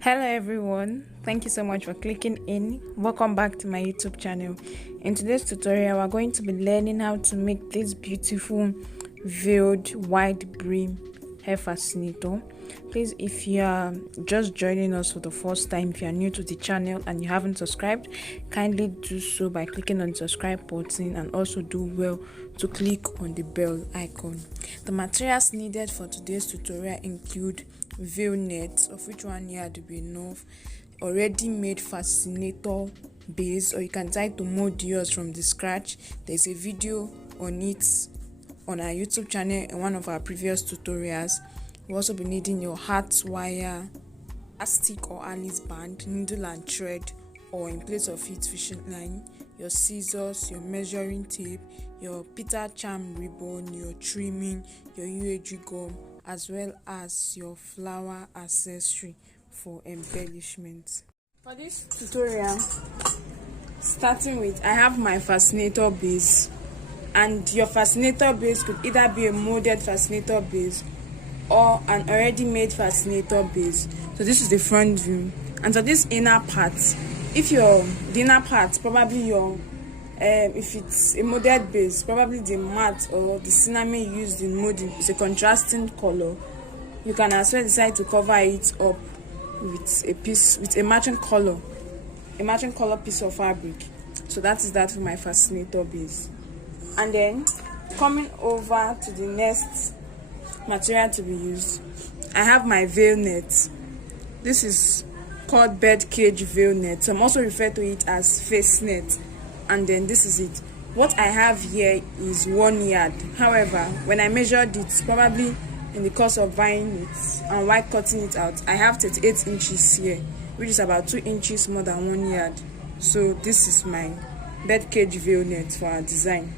Hello everyone, thank you so much for clicking in. Welcome back to my YouTube channel. In today's tutorial, we're going to be learning how to make this beautiful veiled wide brim hair fascinator. Please, if you are just joining us for the first time, if you are new to the channel and you haven't subscribed, kindly do so by clicking on the subscribe button, and also do well to click on the bell icon. The materials needed for today's tutorial include veil nets, of which one yard will be enough, already made fascinator base, or you can try to mold yours from the scratch. There's a video on it on our YouTube channel in one of our previous tutorials. We'll also be needing your heart wire, elastic or Alice band, needle and thread, or in place of it fishing line, your scissors, your measuring tape, your Peter charm ribbon, your trimming, your UAG gum, as well as your flower accessory for embellishment. For this tutorial, starting with, I have my fascinator base, and your fascinator base could either be a molded fascinator base or an already made fascinator base. So this is the front view, and so this inner part, if the inner part, probably your if it's a molded base, probably the matte or the cinnamon used in molding is a contrasting color, you can as well decide to cover it up with a matching color piece of fabric. So that is that for my fascinator base. And then coming over to the next material to be used, I have my veil net. This is called bed cage veil net. Some also refer to it as face net. And then this is it. What I have here is 1 yard. However, when I measured it, probably in the course of buying it and while cutting it out, I have 38 inches here, which is about 2 inches more than 1 yard. So this is my bed cage veil net for our design.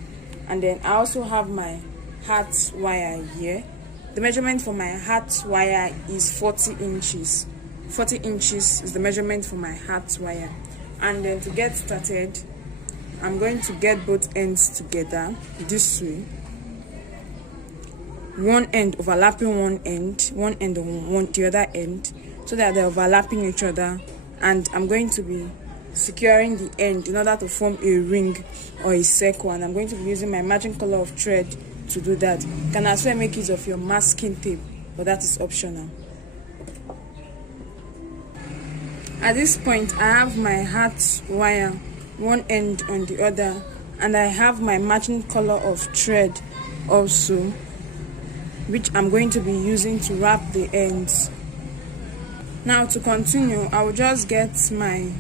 And then I also have my heart wire here. The measurement for my heart wire is 40 inches. 40 inches is the measurement for my heart wire. And then to get started, I'm going to get both ends together this way. One end overlapping one end on the other end, so that they're overlapping each other. And I'm going to be securing the end in order to form a ring or a circle. And I'm going to be using my matching color of thread to do that. You can as well make use of your masking tape, but that is optional. At this point, I have my heart wire, one end on the other, and I have my matching color of thread also, which I'm going to be using to wrap the ends. Now to continue, I will just get my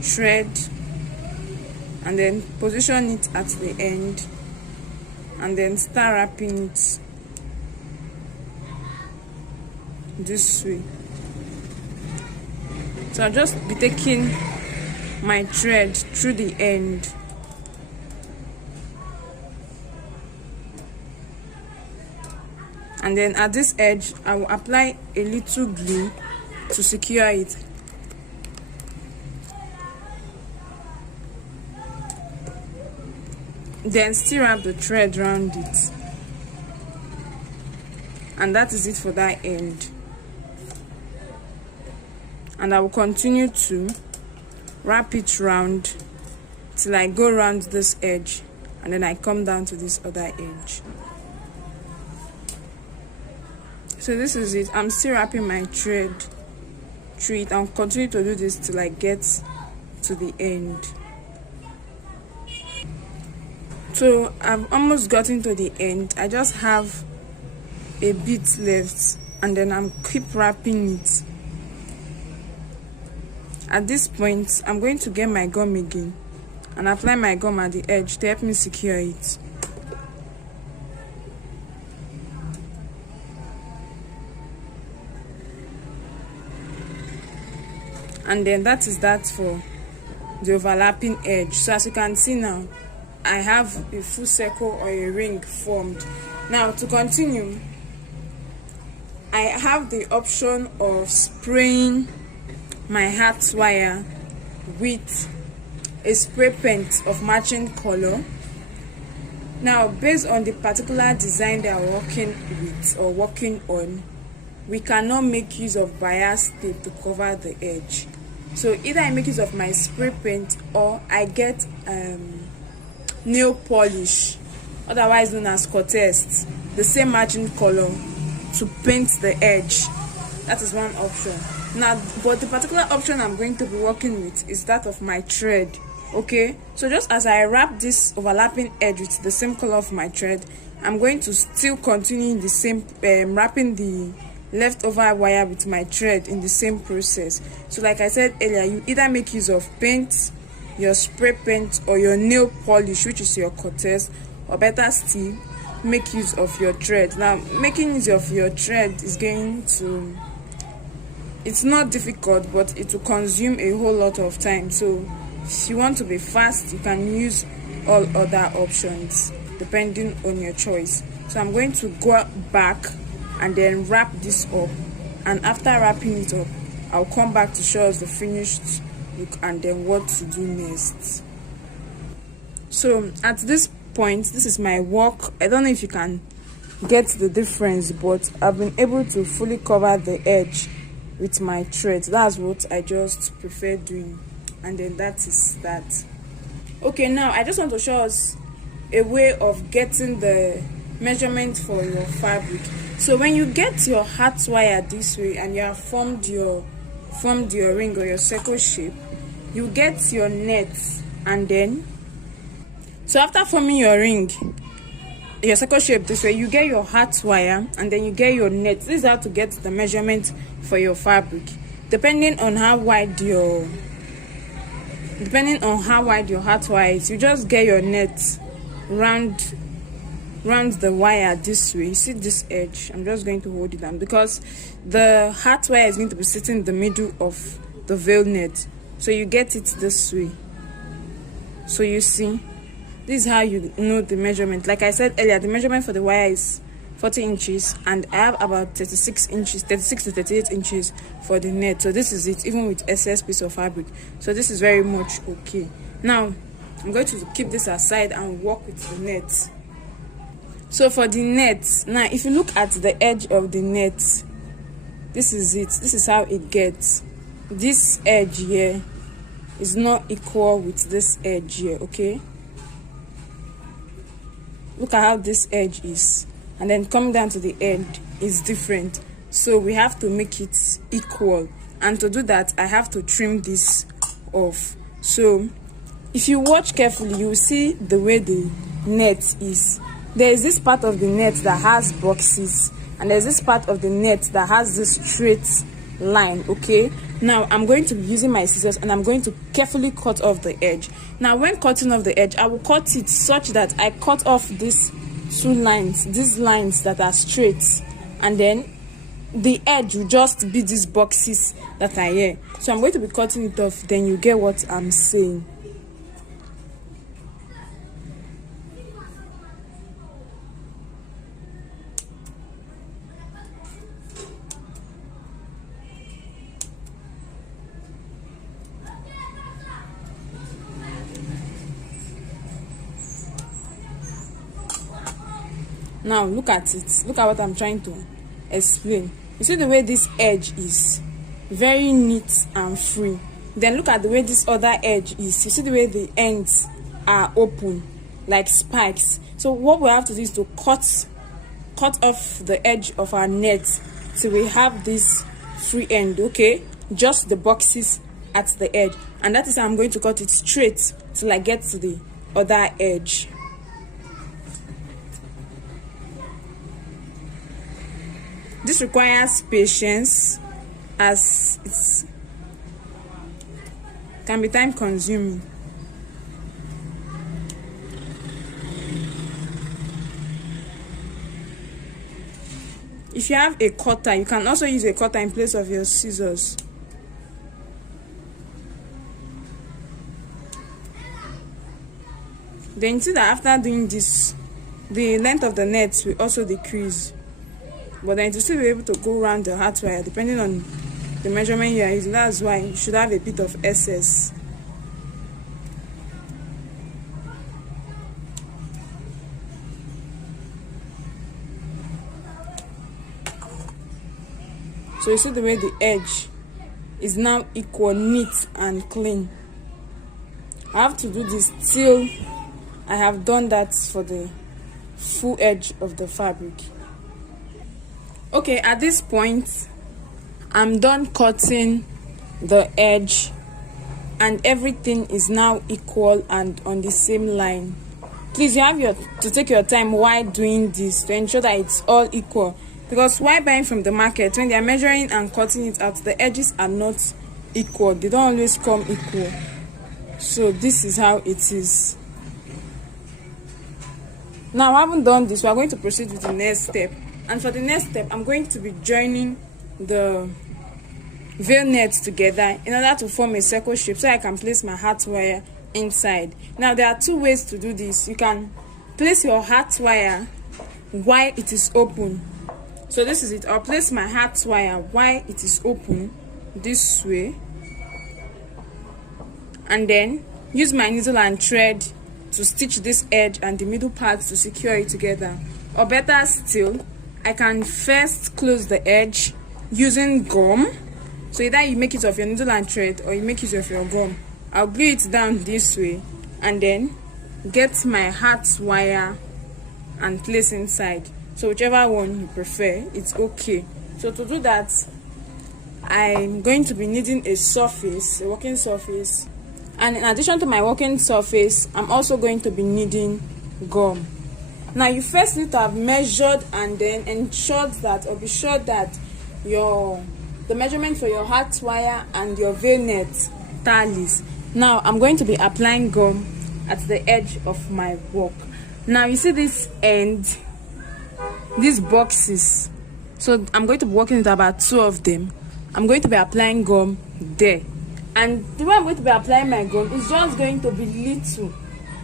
thread and then position it at the end, and then start wrapping it this way. So I'll just be taking my thread through the end, and then at this edge I will apply a little glue to secure it. Then still wrap the thread around it, and that is it for that end. And I will continue to wrap it round till I go around this edge, and then I come down to this other edge. So this is it. I'm still wrapping my thread through it. I'll continue to do this till I get to the end. So I've almost gotten to the end. I just have a bit left, and then I'm keep wrapping it. At this point, I'm going to get my gum again and apply my gum at the edge to help me secure it. And then that is that for the overlapping edge. So as you can see now, I have a full circle or a ring formed. Now to continue, I have the option of spraying my heart wire with a spray paint of matching color. Now, based on the particular design they are working with or working on, we cannot make use of bias tape to cover the edge. So either I make use of my spray paint or I get nail polish, otherwise known as contest, the same matching color, to paint the edge. That is one option. Now, but the particular option I'm going to be working with is that of my thread. Okay, so just as I wrap this overlapping edge with the same color of my thread, I'm going to still continue in the same wrapping the leftover wire with my thread in the same process. So like I said earlier, you either make use of paint, your spray paint, or your nail polish, which is your cortez, or better still, make use of your thread. Now, making use of your thread is going to, it's not difficult, but it will consume a whole lot of time. So if you want to be fast, you can use all other options depending on your choice. So I'm going to go back and then wrap this up, and after wrapping it up, I'll come back to show us the finished look and then what to do next. So at this point, this is my work. I don't know if you can get the difference, but I've been able to fully cover the edge with my thread. That's what I just prefer doing, and then that is that. Okay, now I just want to show us a way of getting the measurement for your fabric. So when you get your hat wire this way and you have formed your ring or your circle shape, you get your net, and then so after forming your ring, your circle shape this way, you get your hat wire and then you get your net. This is how to get the measurement for your fabric. Depending on how wide your hat wire is, you just get your net round the wire this way. You see this edge, I'm just going to hold it down because the hat wire is going to be sitting in the middle of the veil net, so you get it this way. So you see, this is how you know the measurement. Like I said earlier, the measurement for the wire is 40 inches and I have about 36 to 38 inches for the net. So this is it, even with excess piece of fabric. So this is very much okay. Now I'm going to keep this aside and work with the net. So for the net, now if you look at the edge of the net, this is it. This is how it gets. This edge here is not equal with this edge here, okay? Look at how this edge is, and then coming down to the end is different. So we have to make it equal, and to do that I have to trim this off. So if you watch carefully, you will see the way the net is. There is this part of the net that has boxes, and there's this part of the net that has this straight line, okay? Now I'm going to be using my scissors and I'm going to carefully cut off the edge. Now when cutting off the edge, I will cut it such that I cut off these two lines, these lines that are straight, and then the edge will just be these boxes that are here. So I'm going to be cutting it off, then you get what I'm saying. Now look at it. Look at what I'm trying to explain. You see the way this edge is very neat and free. Then look at the way this other edge is. You see the way the ends are open like spikes. So what we have to do is to cut off the edge of our net so we have this free end, okay? Just the boxes at the edge, and that is how I'm going to cut it straight till I get to the other edge. This requires patience as it can be time consuming. If you have a cutter, you can also use a cutter in place of your scissors. Then you see that after doing this, the length of the net will also decrease. But then to still be able to go around the hat wire depending on the measurement you are using. That's why you should have a bit of excess. So you see the way the edge is now equal, neat and clean. I have to do this till I have done that for the full edge of the fabric. Okay, at this point I'm done cutting the edge and everything is now equal and on the same line. Please, you have to take your time while doing this to ensure that it's all equal, because while buying from the market, when they are measuring and cutting it out, the edges are not equal. They don't always come equal. So this is how it is. Now I haven't done this, we are going to proceed with the next step. And for the next step, I'm going to be joining the veil nets together in order to form a circle shape so I can place my heart wire inside. Now there are two ways to do this. You can place your heart wire while it is open. So this is it. I'll place my heart wire while it is open this way, and then use my needle and thread to stitch this edge and the middle part to secure it together. Or better still, I can first close the edge using gum. So either you make it of your needle and thread or you make it of your gum. I'll glue it down this way and then get my heart wire and place inside. So whichever one you prefer, it's okay. So to do that, I'm going to be needing a surface, a working surface. And in addition to my working surface, I'm also going to be needing gum. Now you first need to have measured and then ensured that, or be sure that the measurement for your heart wire and your veil net tallies. Now I'm going to be applying gum at the edge of my work. Now you see this end, these boxes. So I'm going to be working with about 2 of them. I'm going to be applying gum there. And the way I'm going to be applying my gum is just going to be little,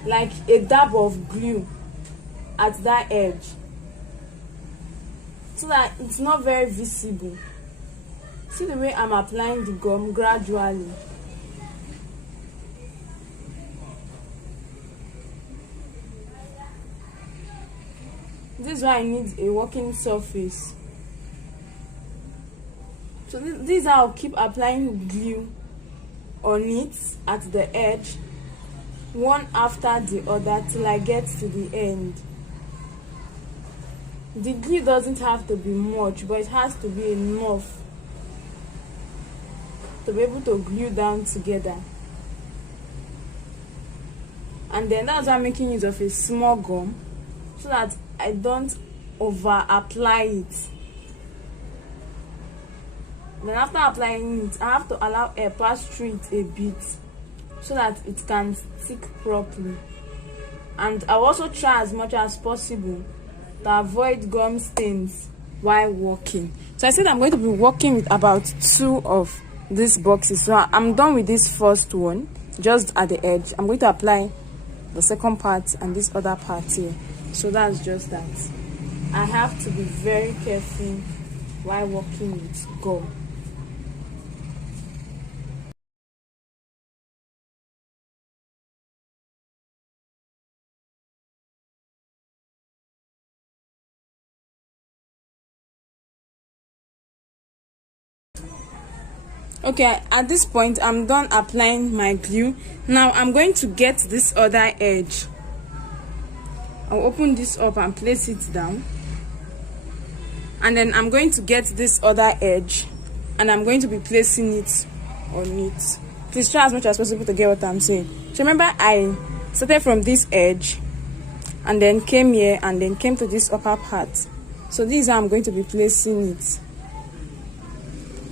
like a dab of glue at that edge, so that it's not very visible. See the way I'm applying the gum gradually. This is why I need a working surface. So this is how I'll keep applying glue on it at the edge, one after the other, till I get to the end. The glue doesn't have to be much, but it has to be enough to be able to glue down together. And then that's why I'm making use of a small gum, so that I don't over apply it. Then after applying it, I have to allow air pass through it a bit so that it can stick properly. And I'll also try as much as possible to avoid gum stains while working. So I said I'm going to be working with about 2 of these boxes. So I'm done with this first one, just at the edge. I'm going to apply the second part and this other part here. So that's just that. I have to be very careful while working with gum. Okay, at this point I'm done applying my glue. Now I'm going to get this other edge. I'll open this up and place it down, and then I'm going to get this other edge and I'm going to be placing it on it. Please try as much as possible to get what I'm saying. So remember, I started from this edge and then came here and then came to this upper part. So this is how I'm going to be placing it.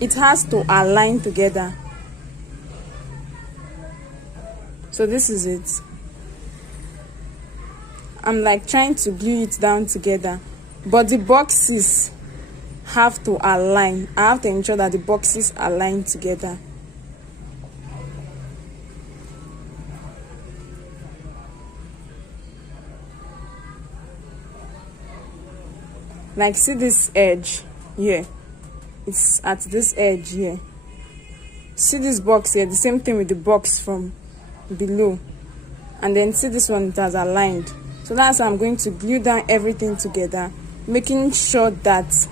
It has to align together. So this is it. I'm like trying to glue it down together, but the boxes have to align. I have to ensure that the boxes align together. Like, see this edge here, it's at this edge here. See this box here, the same thing with the box from below, and then see this one, it has aligned. So that's how I'm going to glue down everything together, making sure that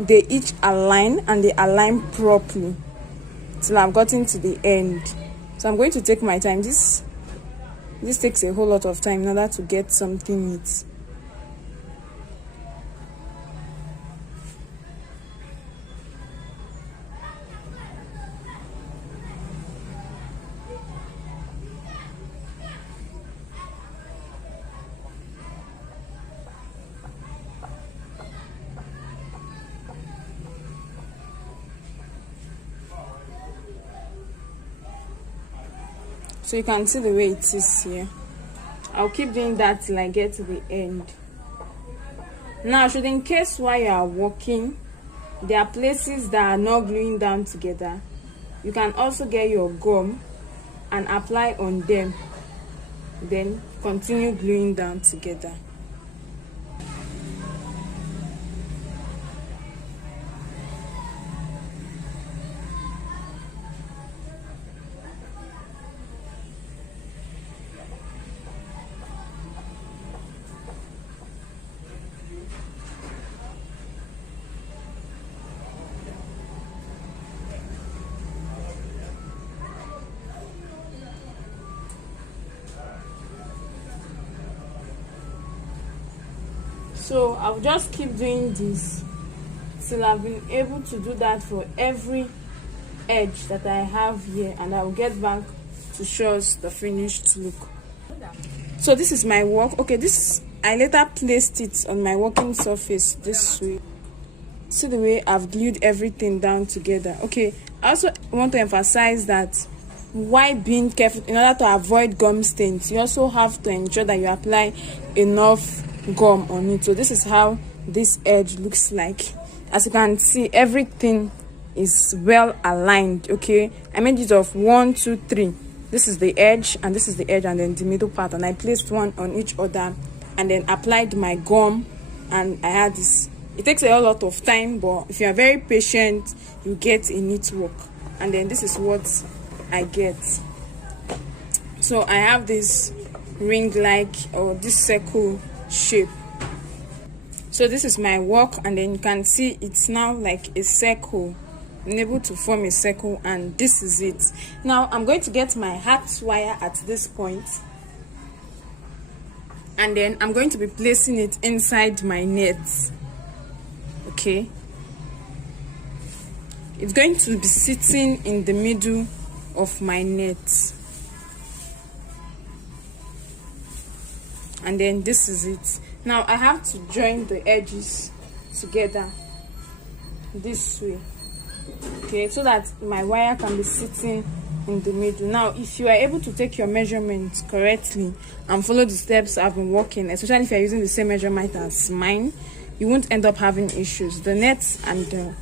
they each align, and they align properly till I've gotten to the end. So I'm going to take my time. This takes a whole lot of time in order to get something neat. So you can see the way it is here. I'll keep doing that till I get to the end. Now, should in case while you are working, there are places that are not gluing down together, you can also get your gum and apply on them, then continue gluing down together. So I'll just keep doing this till I've been able to do that for every edge that I have here, and I'll get back to show us the finished look. So this is my work. Okay, this I later placed it on my working surface this way. See the way I've glued everything down together. Okay, I also want to emphasize that while being careful, in order to avoid gum stains, you also have to ensure that you apply enough gum on it. So this is how this edge looks like. As you can see, everything is well aligned. Okay, I made it of 1 2 3. This is the edge, and this is the edge, and then the middle part, and I placed one on each other and then applied my gum, and I had this. It takes a lot of time, but if you are very patient, you get a neat work. And then this is what I get. So I have this ring like, or this circle shape. So this is my work, and then you can see it's now like a circle. I'm able to form a circle, and this is it. Now I'm going to get my hat wire at this point, and then I'm going to be placing it inside my net. Okay, it's going to be sitting in the middle of my net, and then this is it. Now I have to join the edges together this way, okay, so that my wire can be sitting in the middle. Now if you are able to take your measurements correctly and follow the steps I've been working, especially if you're using the same measurement as mine, you won't end up having issues. The net and the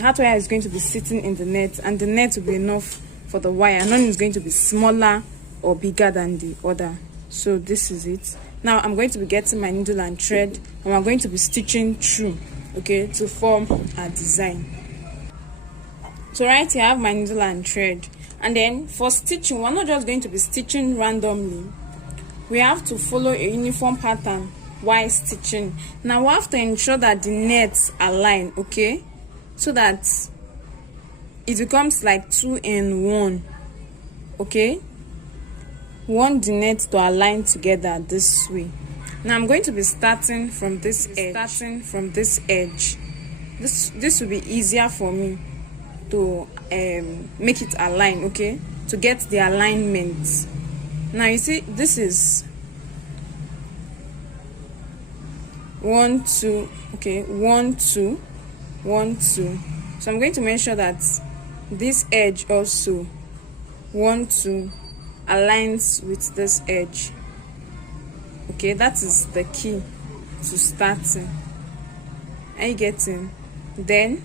hat wire is going to be sitting in the net, and the net will be enough for the wire. None is going to be smaller or bigger than the other. So this is it. Now I'm going to be getting my needle and thread, and I'm going to be stitching through, okay, to form a design. So right here I have my needle and thread, and then for stitching, we're not just going to be stitching randomly. We have to follow a uniform pattern while stitching. Now we have to ensure that the nets align, okay, so that it becomes like 2 in 1. Okay, we want the net to align together this way. Now I'm going to be starting from this edge. This will be easier for me to make it align, okay, to get the alignment. Now you see, this is 1 2, okay, 1 2 1 2. So I'm going to make sure that this edge also 1 2 aligns with this edge. Okay, that is the key to starting. Are you getting? Then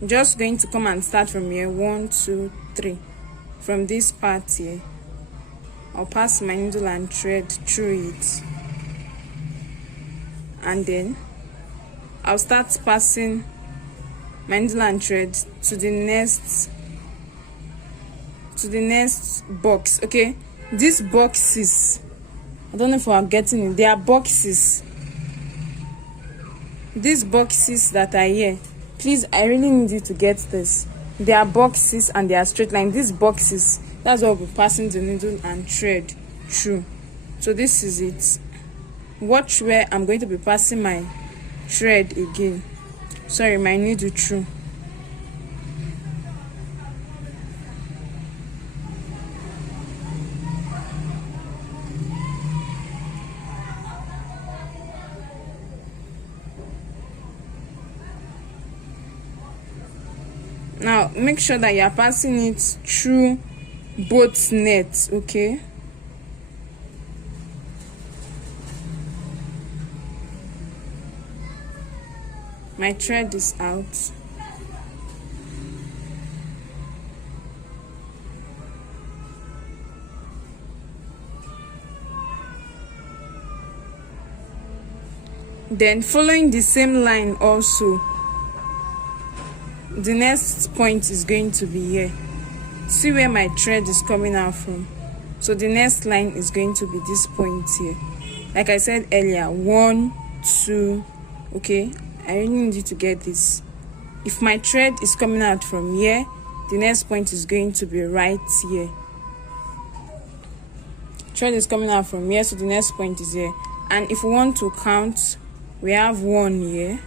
I'm just going to come and start from here. 1 2 3. From this part here, I'll pass my needle and thread through it, and then I'll start passing my needle and thread to the next box. Okay, these boxes, I don't know if we are getting it, they are boxes. these boxes that are here, please, I really need you to get this. They are boxes and they are straight line. These boxes, that's what we'll be passing the needle and thread through. So this is it. Watch where I'm going to be passing my thread again, sorry, my needle through. Now make sure that you are passing it through both nets, okay? My thread is out. Then following the same line also, the next point is going to be here. See where my thread is coming out from. So the next line is going to be this point here. Like I said earlier, 1, 2, okay? I really need you to get this. If my thread is coming out from here, the next point is going to be right here. Thread is coming out from here, so the next point is here. And if we want to count, we have 1 here.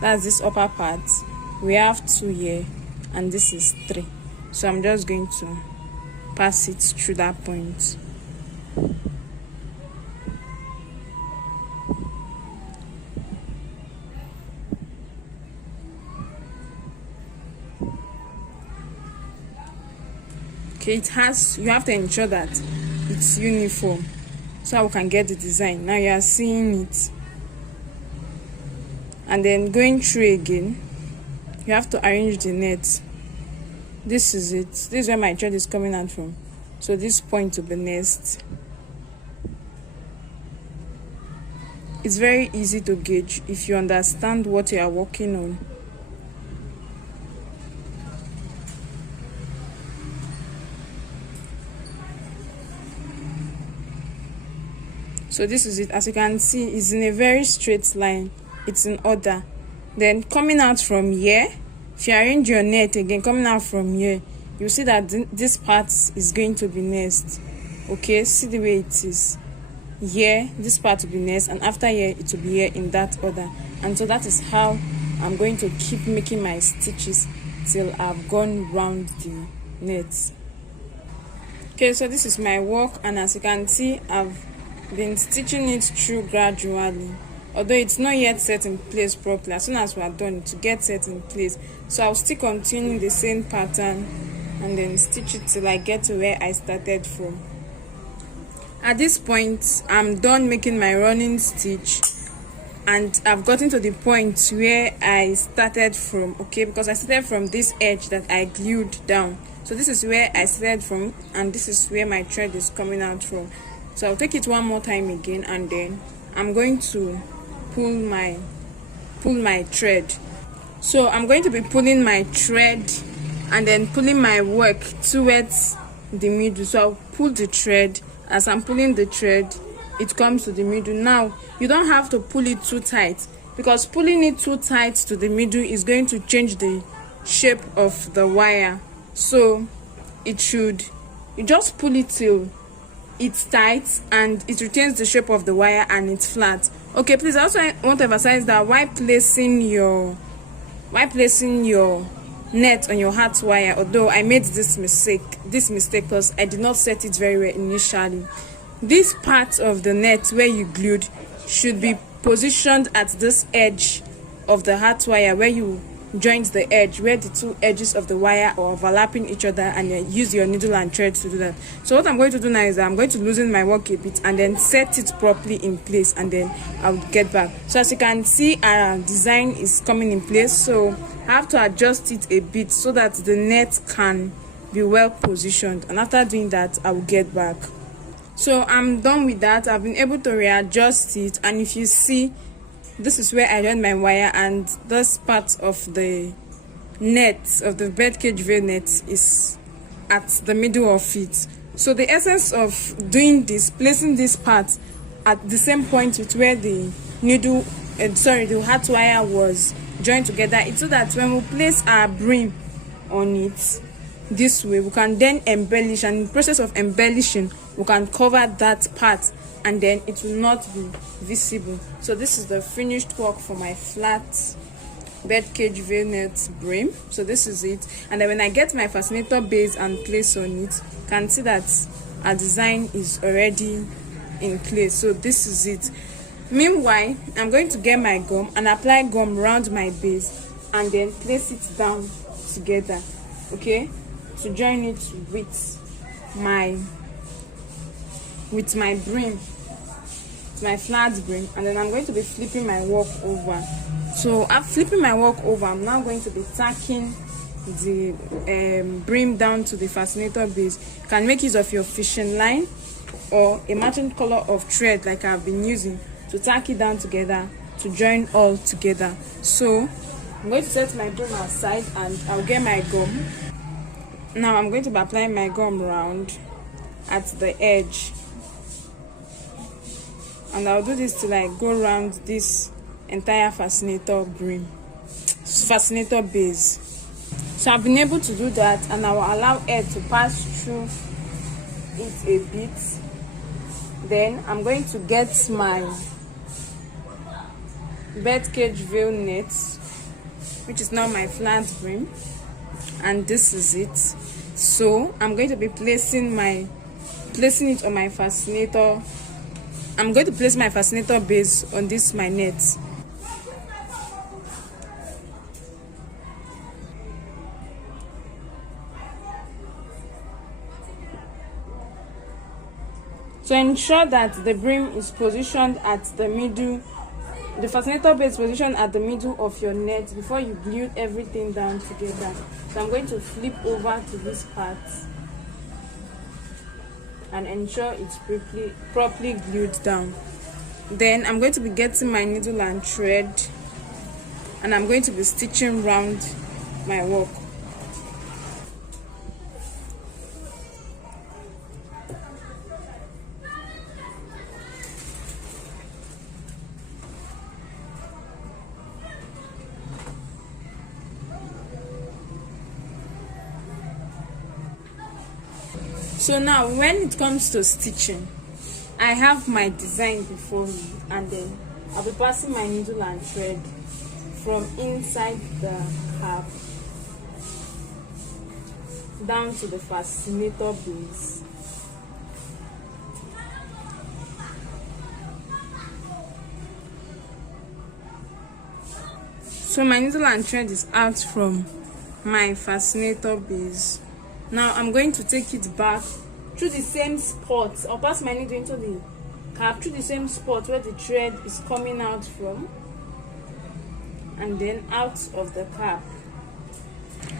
That's this upper part. We have 2 here, and this is 3. So I'm just going to pass it through that point. Okay, you have to ensure that it's uniform so we can get the design. Now you are seeing it, and then going through again, you have to arrange the net. This is it. This is where my thread is coming out from. So this point will be next. It's very easy to gauge if you understand what you are working on. So this is it. As you can see, it's in a very straight line. It's in order. Then coming out from here, if you arrange your net again, coming out from here, you see that this part is going to be next. Okay, see the way it is. Here, this part will be next, and after here, it will be here in that order. And so that is how I'm going to keep making my stitches till I've gone round the net. Okay, so this is my work, and as you can see, I've been stitching it through gradually, although it's not yet set in place properly. As soon as we are done, it will get set in place. So I'll still continue the same pattern and then stitch it till I get to where I started from. At this point, I'm done making my running stitch, and I've gotten to the point where I started from, okay, because I started from this edge that I glued down. So this is where I started from, and this is where my thread is coming out from. So I'll take it one more time again, and then I'm going to pull my thread. So I'm going to be pulling my thread and then pulling my work towards the middle. So I'll pull the thread. As I'm pulling the thread, it comes to the middle. Now you don't have to pull it too tight, because pulling it too tight to the middle is going to change the shape of the wire. So you just pull it till it's tight and it retains the shape of the wire and it's flat. Okay, please, I also want to emphasize that while placing your net on your hat wire, although I made this mistake because I did not set it very well initially, this part of the net where you glued should be positioned at this edge of the hat wire where you joint the edge, where the two edges of the wire are overlapping each other, and you use your needle and thread to do that. So what I'm going to do now is that I'm going to loosen my work a bit and then set it properly in place, and then I'll get back. So as you can see, our design is coming in place, so I have to adjust it a bit so that the net can be well positioned, and after doing that, I will get back. So I'm done with that. I've been able to readjust it, and if you see, this is where I joined my wire, and this part of the net, of the birdcage veil net, is at the middle of it. So the essence of doing this, placing this part at the same point with where the needle sorry, the hot wire was joined together. It's so that when we place our brim on it this way, we can then embellish, and in the process of embellishing we can cover that part and then it will not be visible. So this is the finished work for my flat birdcage veil net brim. So this is it, and then when I get my fascinator base and place on it, you can see that our design is already in place. So this is it. Meanwhile, I'm going to get my gum and apply gum around my base and then place it down together, okay, to join it with my brim, my flat brim. And then I'm going to be flipping my work over. So after flipping my work over, I'm now going to be tacking the brim down to the fascinator base. You can make use of your fishing line or a matching color of thread like I've been using to tack it down together to join all together. So I'm going to set my brim aside and I'll get my gum. Now I'm going to be applying my gum round at the edge, and I'll do this to like go around this entire fascinator base. So I've been able to do that, and I will allow air to pass through it a bit. Then I'm going to get my birdcage veil net, which is now my flat brim, and this is it. So I'm going to be placing it on my fascinator. I'm going to place my fascinator base on this my net. To ensure that the brim is positioned at the middle, the fascinator base positioned at the middle of your net before you glue everything down together. So I'm going to flip over to this part and ensure it's properly glued down. Then I'm going to be getting my needle and thread, and I'm going to be stitching round my work. So now when it comes to stitching, I have my design before me, and then I'll be passing my needle and thread from inside the cap down to the fascinator base. So my needle and thread is out from my fascinator base. Now I'm going to take it back through the same spot. I'll pass my needle into the cap through the same spot where the thread is coming out from, and then out of the cap.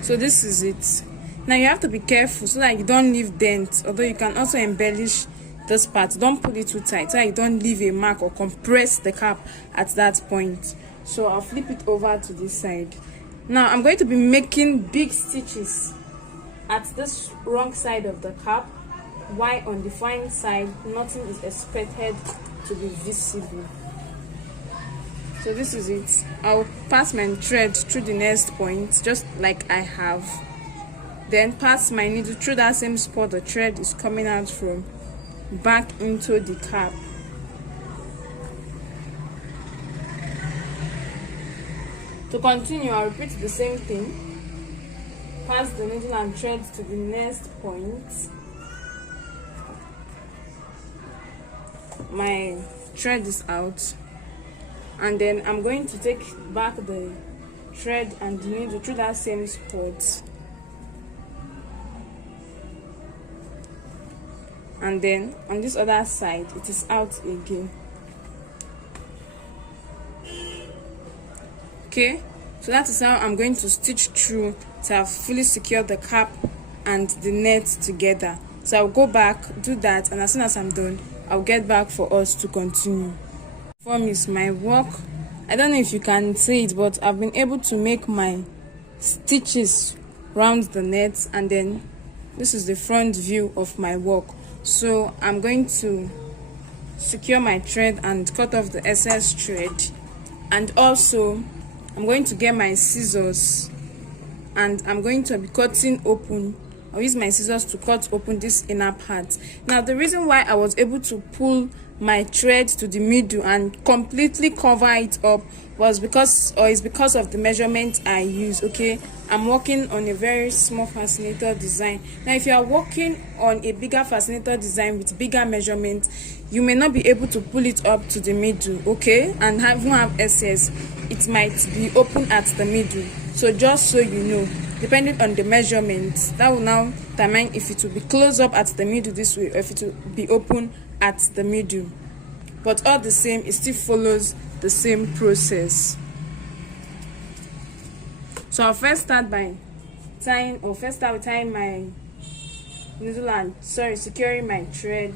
So this is it. Now you have to be careful so that you don't leave dents, although you can also embellish this part. Don't pull it too tight so that you don't leave a mark or compress the cap at that point. So I'll flip it over to this side. Now I'm going to be making big stitches at this wrong side of the cap, while on the fine side nothing is expected to be visible. So this is it. I'll pass my thread through the next point just like I have, then pass my needle through that same spot the thread is coming out from, back into the cap. To continue, I'll repeat the same thing. Pass the needle and thread to the next point. My thread is out, and then I'm going to take back the thread and the needle through that same spot, and then on this other side it is out again. Okay, so that is how I'm going to stitch through to have fully secured the cap and the net together. So I'll go back, do that, and as soon as I'm done, I'll get back for us to continue. Form is my work. I don't know if you can see it, but I've been able to make my stitches around the net, and then this is the front view of my work. So I'm going to secure my thread and cut off the excess thread And also I'm going to get my scissors and I'm going to be cutting open. I'll use my scissors to cut open this inner part. Now the reason why I was able to pull my thread to the middle and completely cover it up is because of the measurement I use. Okay, I'm working on a very small fascinator design. Now if you are working on a bigger fascinator design with bigger measurement, you may not be able to pull it up to the middle, okay, and even have excess. It might be open at the middle. So just so you know, depending on the measurements, that will now determine if it will be close up at the middle this way or if it will be open at the middle. But all the same, it still follows the same process. So I'll first start by tying my needle and securing my thread.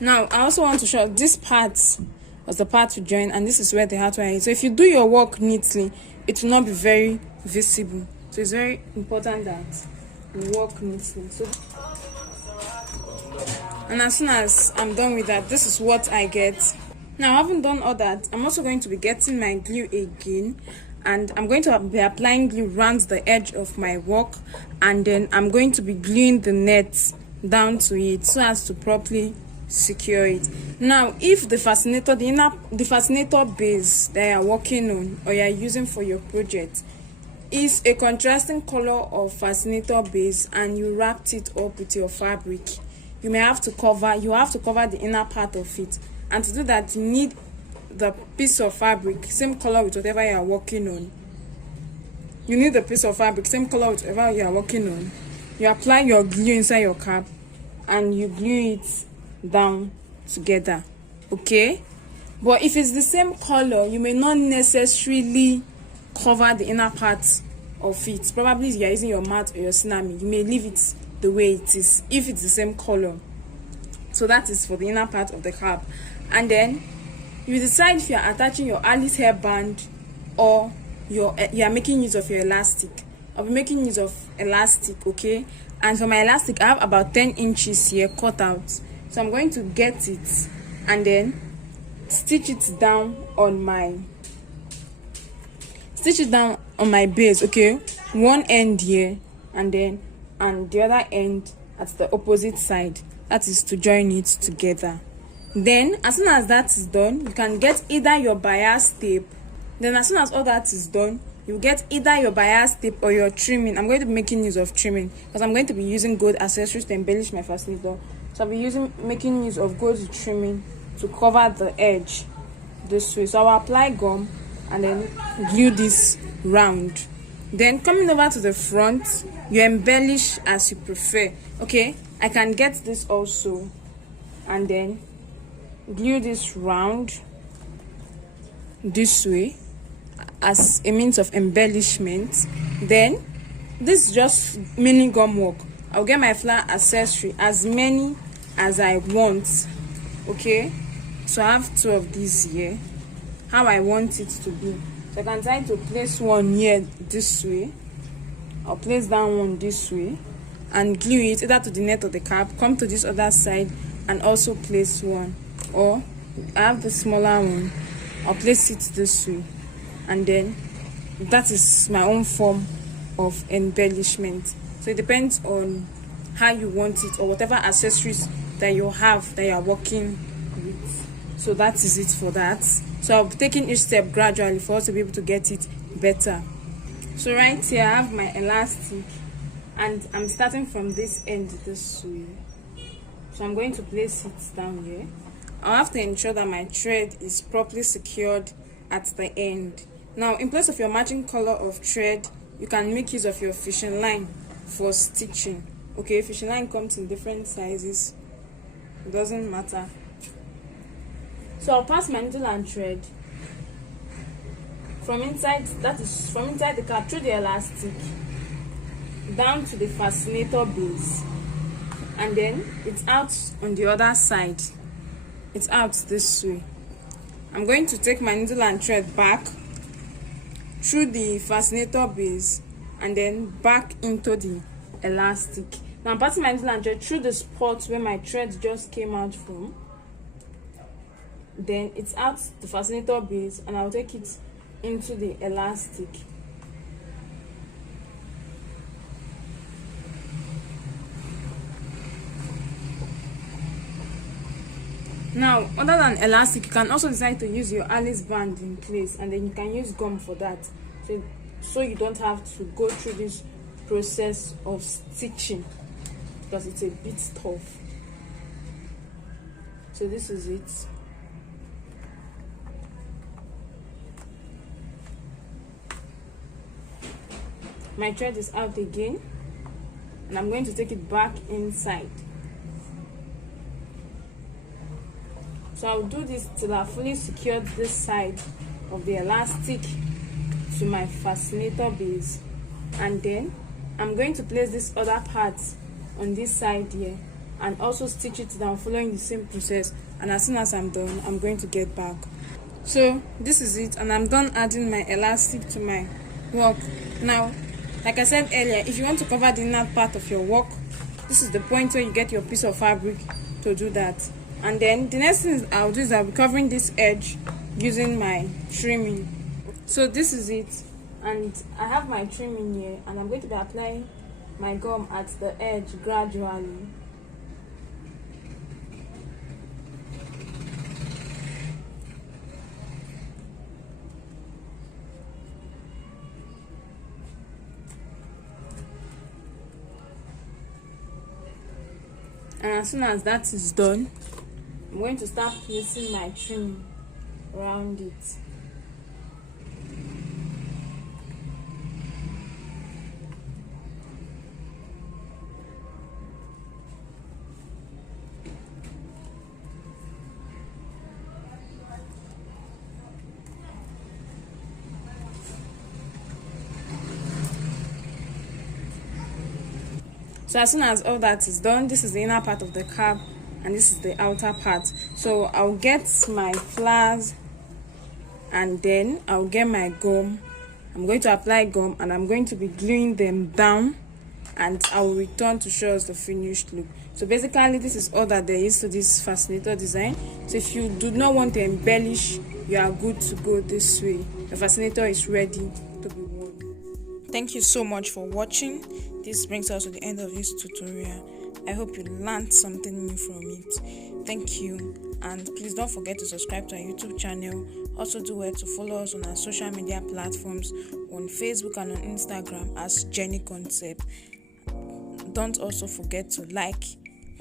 Now I also want to show this part was the part to join, and this is where the heart wire is. So if you do your work neatly, it will not be very visible. So it's very important that you work neatly. So, and as soon as I'm done with that, this is what I get. Now, having done all that, I'm also going to be getting my glue again, and I'm going to be applying glue around the edge of my work, and then I'm going to be gluing the net down to it so as to properly secure it. Now if the fascinator base that you are working on or you are using for your project is a contrasting color of fascinator base and you wrapped it up with your fabric, you have to cover the inner part of it. And to do that, you need the piece of fabric same color with whatever you are working on. You apply your glue inside your cap and you glue it down together, okay? But if it's the same color, you may not necessarily cover the inner part of it. Probably if you are using your mat or your tsunami, you may leave it the way it is if it's the same color. So that is for the inner part of the cap. And then you decide if you are attaching your Alice hairband or you are making use of your elastic. I'll be making use of elastic, okay? And for my elastic, I have about 10 inches here cut out. So I'm going to get it and then stitch it down on my base, okay? One end here and the other end at the opposite side. That is to join it together. Then as soon as that is done, you can get either your bias tape. Then as soon as all that is done, you get either your bias tape or your trimming. I'm going to be making use of trimming because I'm going to be using gold accessories to embellish my fascinator. So I'll be making use of gold trimming to cover the edge this way. So I'll apply gum and then glue this round. Then coming over to the front, you embellish as you prefer. Okay, I can get this also and then glue this round this way as a means of embellishment. Then this is just mini gum work. I'll get my flower accessory as many as I want, okay? So I have 2 of these here, how I want it to be. So I can try to place one here this way. I'll place down one this way and glue it either to the net of the cap, come to this other side and also place one. Or I have the smaller one, I'll place it this way. And then that is my own form of embellishment. So it depends on how you want it or whatever accessories that you have that you are working with. So that is it for that. So I'll be taking each step gradually for us to be able to get it better. So right here I have my elastic and I'm starting from this end this way. So I'm going to place it down here. I'll have to ensure that my thread is properly secured at the end. Now in place of your matching color of thread, you can make use of your fishing line for stitching. Okay, fishing line comes in different sizes, it doesn't matter. So I'll pass my needle and thread from inside, that is from inside the cap through the elastic down to the fascinator base, and then it's out on the other side. It's out this way. I'm going to take my needle and thread back through the fascinator base and then back into the elastic. Now I'm passing my needle and thread through the spot where my thread just came out from, then it's out the fascinator base, and I'll take it into the elastic. Now, other than elastic, you can also decide to use your Alice band in place, and then you can use gum for that, so you don't have to go through this process of stitching, because it's a bit tough. So this is it. My thread is out again, and I'm going to take it back inside. So I'll do this till I've fully secured this side of the elastic to my fascinator base, and then I'm going to place this other part on this side here and also stitch it down following the same process, and as soon as I'm done, I'm going to get back. So this is it, and I'm done adding my elastic to my work. Now, like I said earlier, if you want to cover the inner part of your work, this is the point where you get your piece of fabric to do that. And then the next thing I'll do is I'll be covering this edge using my trimming. So this is it, and I have my trimming here, and I'm going to be applying my gum at the edge gradually. And as soon as that is done, I'm going to start placing my trim around it. So as soon as all that is done, this is the inner part of the cap, and this is the outer part. So I'll get my flowers, and then I'll get my gum. I'm going to apply gum, and I'm going to be gluing them down, and I will return to show us the finished look. So basically, this is all that there is to this fascinator design. So if you do not want to embellish, you are good to go this way. The fascinator is ready to be worn. Thank you so much for watching. This brings us to the end of this tutorial. I hope you learned something new from it. Thank you, and please don't forget to subscribe to our YouTube channel. Also do well to follow us on our social media platforms on Facebook and on Instagram as Jenny Concept. Don't also forget to like,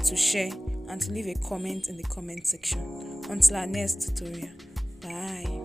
to share, and to leave a comment in the comment section. Until our next tutorial. Bye.